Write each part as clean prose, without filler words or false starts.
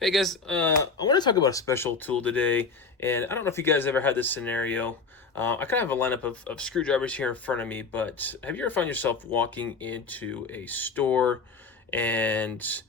Hey guys, I want to talk about a special tool today, and I don't know if you guys ever had this scenario. I kind of have a lineup of screwdrivers here in front of me, but have you ever found yourself walking into a store and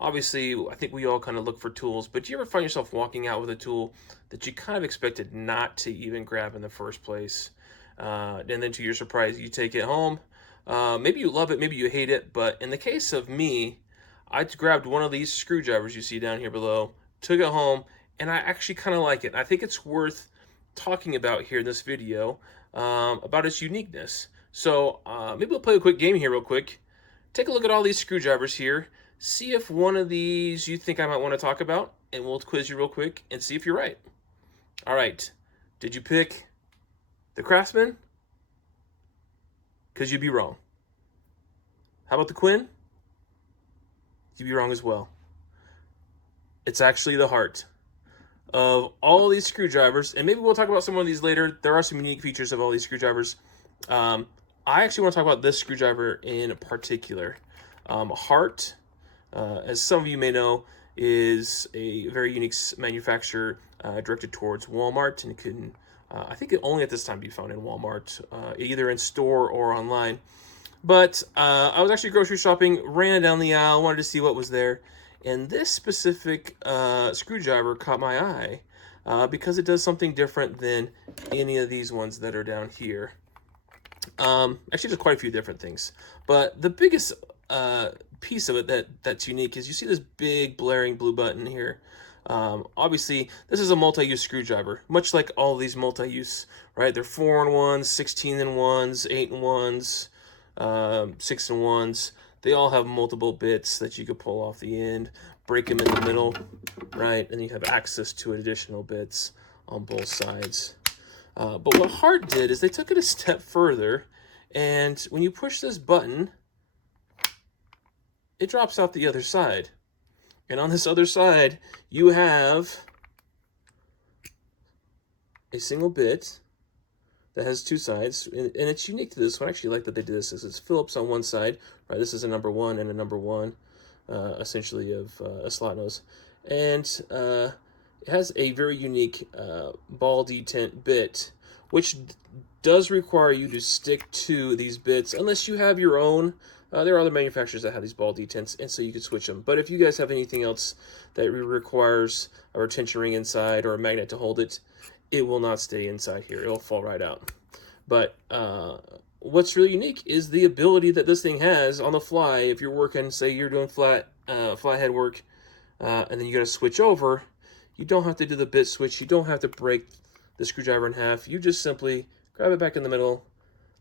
obviously I think we all kind of look for tools, but do you ever find yourself walking out with a tool that you kind of expected not to even grab in the first place? And then to your surprise, you take it home. Maybe you love it, maybe you hate it, but in the case of me, I grabbed one of these screwdrivers you see down here below, took it home, and I actually kind of like it. I think it's worth talking about here in this video about its uniqueness. So maybe we'll play a quick game here real quick. Take a look at all these screwdrivers here. See if one of these you think I might want to talk about, and we'll quiz you real quick and see if you're right. All right. Did you pick the Craftsman? Because you'd be wrong. How about the Quinn? You'd be wrong as well. It's actually the HART. Of all these screwdrivers, and maybe we'll talk about some of these later. There are some unique features of all these screwdrivers. I actually want to talk about this screwdriver in particular. HART, as some of you may know, is a very unique manufacturer directed towards Walmart, and it can, I think, it only at this time be found in Walmart, either in store or online. But I was actually grocery shopping, ran down the aisle, wanted to see what was there. And this specific screwdriver caught my eye because it does something different than any of these ones that are down here. Actually, there's quite a few different things. But the biggest piece of it that's unique is you see this big blaring blue button here. Obviously, this is a multi-use screwdriver, much like all these multi-use, right? They're 4-in-1s, 16-in-1s, 8-in-1s, 6-in-1s. They all have multiple bits that you could pull off the end, break them in the middle, right? And you have access to additional bits on both sides. But what HART did is they took it a step further, and when you push this button, it drops out the other side. And on this other side, you have a single bit that has two sides, and it's unique to this one. I actually like that they did this. It's Phillips on one side, right? This is a number 1 and a number 1, essentially of a slot nose. And it has a very unique ball detent bit, which does require you to stick to these bits unless you have your own. There are other manufacturers that have these ball detents, and so you can switch them. But if you guys have anything else that requires a retention ring inside or a magnet to hold it, it will not stay inside here. It'll fall right out. But what's really unique is the ability that this thing has on the fly. If you're working, say you're doing flathead work, and then you got to switch over, you don't have to do the bit switch. You don't have to break the screwdriver in half. You just simply grab it back in the middle,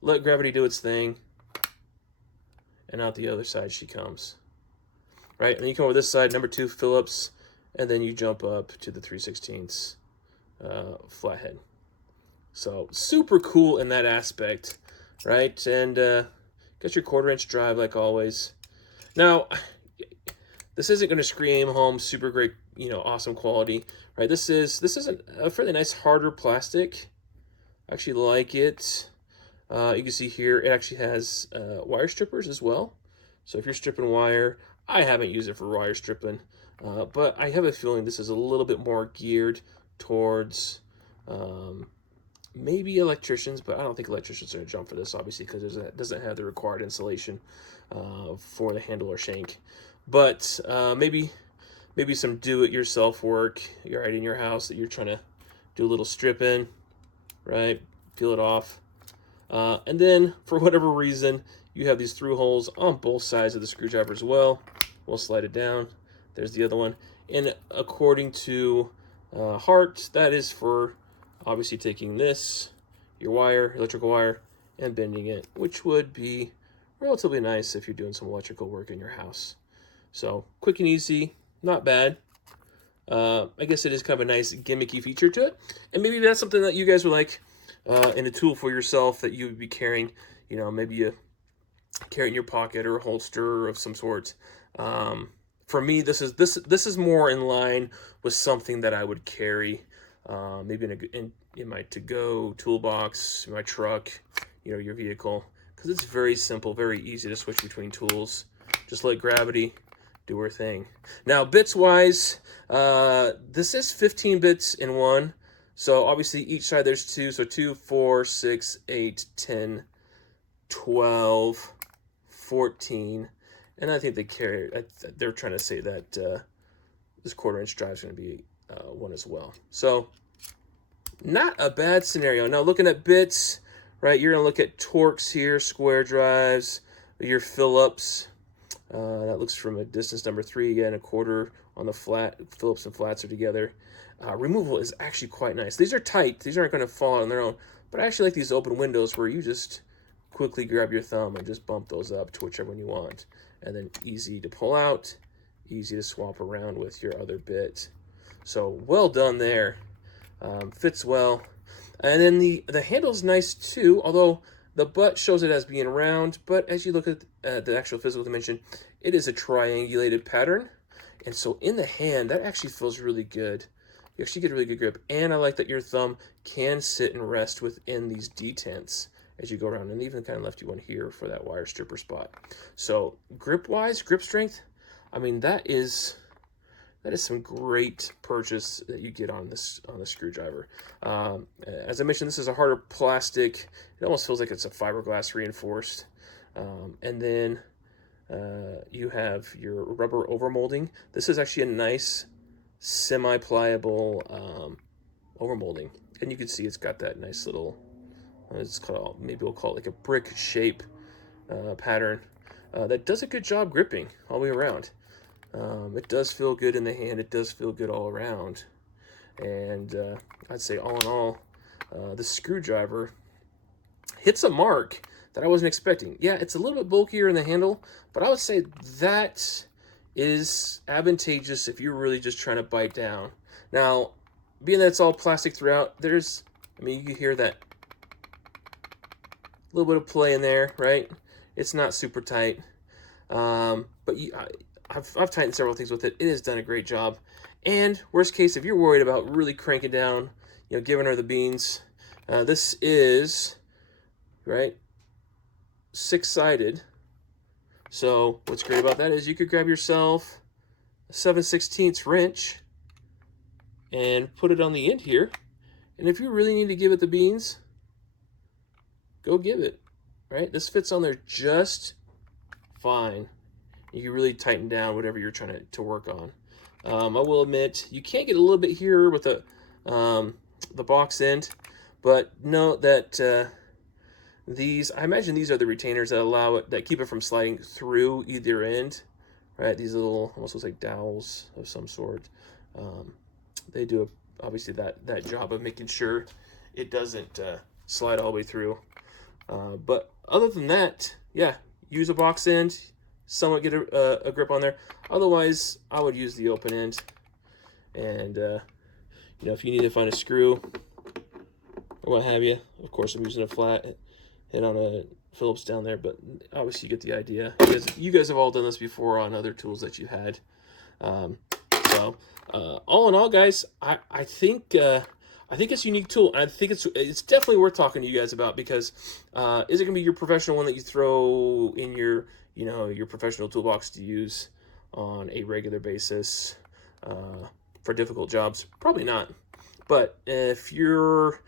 let gravity do its thing, and out the other side she comes. Right? And then you come over this side, number 2 Phillips, and then you jump up to the 3/16 flathead. So super cool in that aspect, right? And got your 1/4-inch drive like always. Now, this isn't going to scream home super great, awesome quality, right? This is a fairly nice harder plastic. I actually like it. You can see here it actually has wire strippers as well. So if you're stripping wire, I haven't used it for wire stripping, but I have a feeling this is a little bit more geared towards maybe electricians, but I don't think electricians are going to jump for this, obviously, because it doesn't have the required insulation for the handle or shank. But maybe some do-it-yourself work, right, in your house that you're trying to do a little stripping, right, peel it off. And then, for whatever reason, you have these through holes on both sides of the screwdriver as well. We'll slide it down. There's the other one. And according to HART, that is for obviously taking this, your wire, electrical wire, and bending it, which would be relatively nice if you're doing some electrical work in your house. So, quick and easy, not bad. I guess it is kind of a nice gimmicky feature to it. And maybe that's something that you guys would like in a tool for yourself that you would be carrying. Maybe you carry it in your pocket or a holster of some sort. For me, this is more in line with something that I would carry, maybe in my to-go toolbox, my truck, your vehicle, because it's very simple, very easy to switch between tools. Just let gravity do her thing. Now, bits-wise, this is 15 bits in one. So obviously each side there's 2. So 2, 4, 6, 8, 10, 12, 14. And I think they're trying to say that this 1/4-inch drive is going to be one as well. So not a bad scenario. Now looking at bits, right, you're going to look at Torx here, square drives, your Phillips. That looks from a distance number 3, again, 1/4 on the flat. Phillips and flats are together. Removal is actually quite nice. These are tight. These aren't going to fall out on their own. But I actually like these open windows where you just quickly grab your thumb and just bump those up to whichever one you want. And then easy to pull out, easy to swap around with your other bit. So well done there. Fits well. And then the handle's nice too, although the butt shows it as being round. But as you look at the actual physical dimension, it is a triangulated pattern. And so in the hand, that actually feels really good. You actually get a really good grip. And I like that your thumb can sit and rest within these detents as you go around, and even kind of left you one here for that wire stripper spot. So grip-wise, grip strength, I mean, that is some great purchase that you get on this screwdriver. As I mentioned, this is a harder plastic. It almost feels like it's a fiberglass reinforced. And then you have your rubber overmolding. This is actually a nice semi-pliable overmolding, and you can see it's got that nice little, maybe we'll call it like a brick shape pattern that does a good job gripping all the way around. It does feel good in the hand. It does feel good all around. And I'd say all in all, the screwdriver hits a mark that I wasn't expecting. Yeah, it's a little bit bulkier in the handle, but I would say that is advantageous if you're really just trying to bite down. Now, being that it's all plastic throughout, you can hear that little bit of play in there, right? It's not super tight, but I've tightened several things with it. It has done a great job. And worst case, if you're worried about really cranking down, giving her the beans, this is, right, 6-sided. So what's great about that is you could grab yourself a 7/16 wrench and put it on the end here. And if you really need to give it the beans, go give it, right? This fits on there just fine. You can really tighten down whatever you're trying to work on. I will admit, you can get a little bit here with the box end, but note that I imagine these are the retainers that keep it from sliding through either end, right? These little, almost looks like dowels of some sort. They do obviously that job of making sure it doesn't slide all the way through. But other than that, yeah, use a box end, somewhat get a grip on there. Otherwise, I would use the open end. And if you need to find a screw or what have you, of course I'm using a flat. Hit on a Phillips down there, but obviously you get the idea. You guys have all done this before on other tools that you had. So all in all, guys, I think it's a unique tool. I think it's definitely worth talking to you guys about, because is it gonna be your professional one that you throw in your your professional toolbox to use on a regular basis for difficult jobs? Probably not. But if you're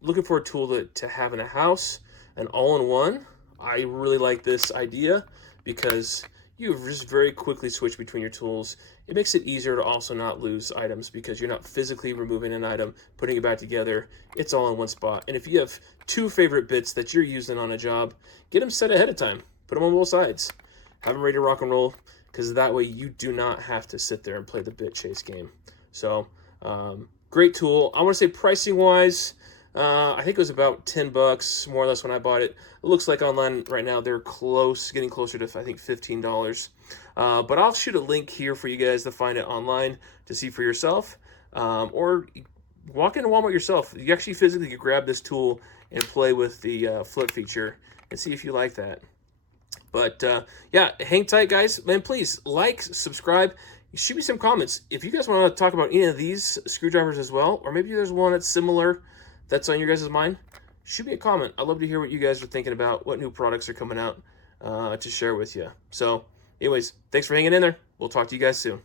looking for a tool to have in a house, an all-in-one, I really like this idea, because you just very quickly switch between your tools. It makes it easier to also not lose items, because you're not physically removing an item, putting it back together. It's all in one spot. And if you have 2 favorite bits that you're using on a job, get them set ahead of time. Put them on both sides. Have them ready to rock and roll, because that way you do not have to sit there and play the bit chase game. So, great tool. I want to say pricing-wise, I think it was about $10, more or less, when I bought it. It looks like online right now they're getting closer to, I think, $15. But I'll shoot a link here for you guys to find it online to see for yourself. Or walk into Walmart yourself. You actually physically could grab this tool and play with the flip feature and see if you like that. But yeah, hang tight, guys. And please like, subscribe. Shoot me some comments. If you guys want to talk about any of these screwdrivers as well, or maybe there's one that's similar that's on your guys' mind, shoot me a comment. I'd love to hear what you guys are thinking about, what new products are coming out to share with you. So Anyways, thanks for hanging in there. We'll talk to you guys soon.